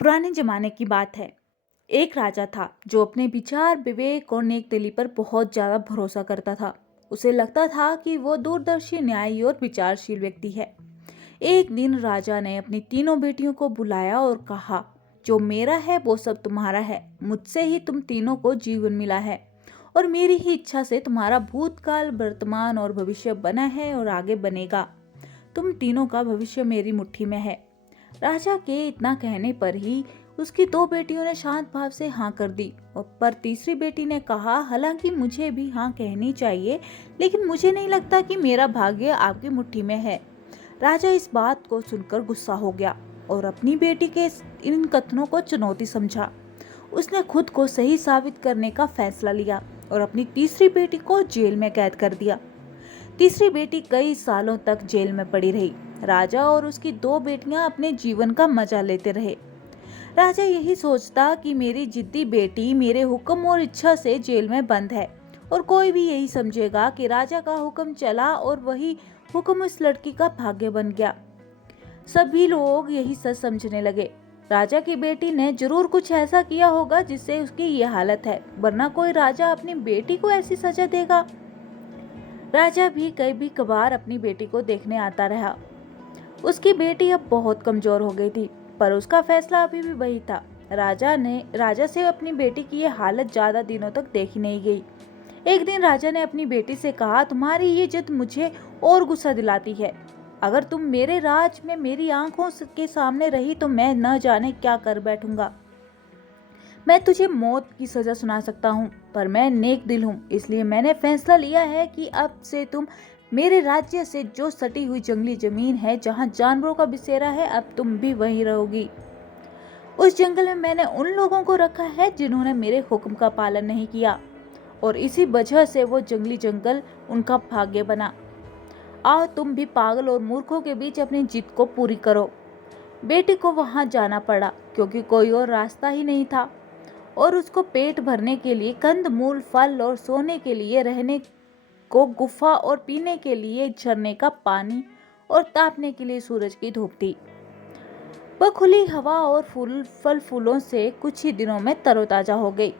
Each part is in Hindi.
पुराने जमाने की बात है। एक राजा था जो अपने विचार, विवेक और नेक दिली पर बहुत ज्यादा भरोसा करता था। उसे लगता था कि वो दूरदर्शी, न्यायी और विचारशील व्यक्ति है। एक दिन राजा ने अपनी तीनों बेटियों को बुलाया और कहा, जो मेरा है वो सब तुम्हारा है। मुझसे ही तुम तीनों को जीवन मिला है और मेरी ही इच्छा से तुम्हारा भूतकाल, वर्तमान और भविष्य बना है और आगे बनेगा। तुम तीनों का भविष्य मेरी मुट्ठी में है। राजा के इतना कहने पर ही उसकी दो बेटियों ने शांत भाव से हाँ कर दी, और पर तीसरी बेटी ने कहा, हालांकि मुझे भी हाँ कहनी चाहिए, लेकिन मुझे नहीं लगता कि मेरा भाग्य आपकी मुट्ठी में है। राजा इस बात को सुनकर गुस्सा हो गया और अपनी बेटी के इन कथनों को चुनौती समझा। उसने खुद को सही साबित करने का फैसला लिया और अपनी तीसरी बेटी को जेल में कैद कर दिया। तीसरी बेटी कई सालों तक जेल में पड़ी रही। राजा और उसकी दो बेटियां अपने जीवन का मजा लेते रहे। राजा यही सोचता कि मेरी जिद्दी बेटी मेरे हुक्म और इच्छा से जेल में बंद है, और कोई भी यही समझेगा कि राजा का हुक्म चला और वही हुक्म उस लड़की का भाग्य बन गया। सभी लोग यही सच समझने लगे। राजा की बेटी ने जरूर कुछ ऐसा किया होगा जिससे उसकी ये हालत है, वरना कोई राजा अपनी बेटी को ऐसी सजा देगा। राजा भी कभी कभार अपनी बेटी को देखने आता रहा। उसकी बेटी अब बहुत कमजोर हो गई थी, पर उसका फैसला अभी भी वही था। राजा से अपनी बेटी की ये हालत ज्यादा दिनों तक देखी नहीं गई। एक दिन राजा ने अपनी बेटी से कहा, तुम्हारी ये जिद मुझे और गुस्सा दिलाती है। अगर तुम मेरे राज में मेरी आंखों के सामने रही तो मैं न जाने क्या कर बैठूंगा। मैं तुझे मौत की सजा सुना सकता हूँ, पर मैं नेक दिल हूँ, इसलिए मैंने फैसला लिया है कि अब से तुम मेरे राज्य से जो सटी हुई जंगली जमीन है, जहाँ जानवरों का बसेरा है, अब तुम भी वहीं रहोगी। उस जंगल में मैंने उन लोगों को रखा है जिन्होंने मेरे हुक्म का पालन नहीं किया, और इसी वजह से वो जंगली जंगल उनका भाग्य बना। आओ तुम भी पागल और मूर्खों के बीच अपनी जिद को पूरी करो। बेटी को वहां जाना पड़ा क्योंकि कोई और रास्ता ही नहीं था, और उसको पेट भरने के लिए कंद मूल, फल और सोने के लिए रहने को गुफा और पीने के लिए झरने का पानी और तापने के लिए सूरज की धूप थी। वह खुली हवा और फल फूलों से कुछ ही दिनों में तरोताजा हो गई।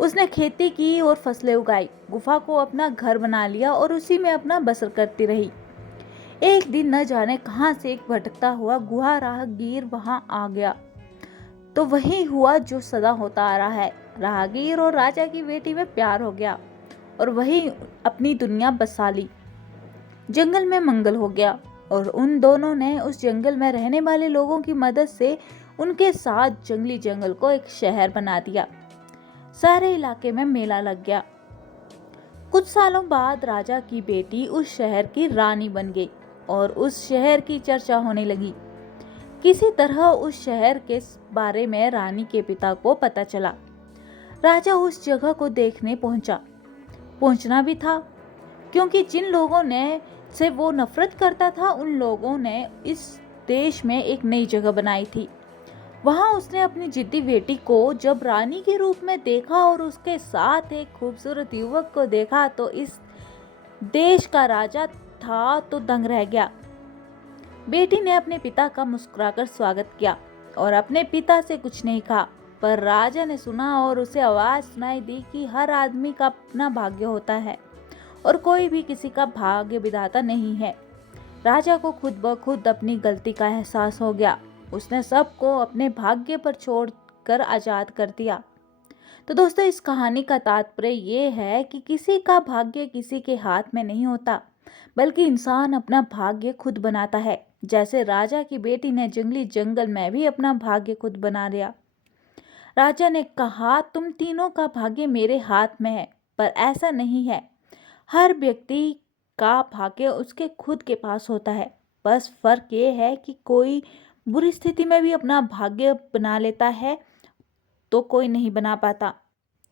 उसने खेती की और फसलें उगाई, गुफा को अपना घर बना लिया और उसी में अपना बसर करती रही। एक दिन न जाने कहां से एक भटकता हुआ गुहा राहगीर वहां आ गया। तो वही हुआ जो सदा होता आ रहा है। राहगीर और राजा की बेटी में प्यार हो गया और वही अपनी दुनिया बसा ली। जंगल में मंगल हो गया और उन दोनों ने उस जंगल में रहने वाले लोगों की मदद से उनके साथ जंगली जंगल को एक शहर बना दिया। सारे इलाके में मेला लग गया। कुछ सालों बाद राजा की बेटी उस शहर की रानी बन गई और उस शहर की चर्चा होने लगी। किसी तरह उस शहर के बारे में रानी के पिता को पता चला। राजा उस जगह को देखने पहुंचना भी था, क्योंकि जिन लोगों ने से वो नफरत करता था, उन लोगों ने इस देश में एक नई जगह बनाई थी। वहां उसने अपनी जिद्दी बेटी को जब रानी के रूप में देखा और उसके साथ एक खूबसूरत युवक को देखा तो इस देश का राजा था तो दंग रह गया। बेटी ने अपने पिता का मुस्कुराकर स्वागत किया और अपने पिता से कुछ नहीं कहा, पर राजा ने सुना और उसे आवाज सुनाई दी कि हर आदमी का अपना भाग्य होता है और कोई भी किसी का भाग्य विधाता नहीं है। राजा को खुद ब खुद अपनी गलती का एहसास हो गया। उसने सबको अपने भाग्य पर छोड़कर आजाद कर दिया। तो दोस्तों, इस कहानी का तात्पर्य ये है कि किसी का भाग्य किसी के हाथ में नहीं होता, बल्कि इंसान अपना भाग्य खुद बनाता है। जैसे राजा की बेटी ने जंगली जंगल में भी अपना भाग्य खुद बना लिया। राजा ने कहा, तुम तीनों का भाग्य मेरे हाथ में है, पर ऐसा नहीं है। हर व्यक्ति का भाग्य उसके खुद के पास होता है। बस फर्क ये है कि कोई बुरी स्थिति में भी अपना भाग्य बना लेता है तो कोई नहीं बना पाता।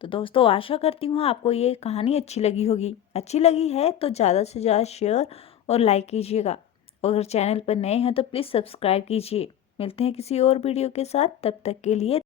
तो दोस्तों, आशा करती हूँ आपको ये कहानी अच्छी लगी होगी। अच्छी लगी है तो ज़्यादा से ज़्यादा शेयर और लाइक कीजिएगा। अगर चैनल पर नए हैं तो प्लीज़ सब्सक्राइब कीजिए। मिलते हैं किसी और वीडियो के साथ, तब तक के लिए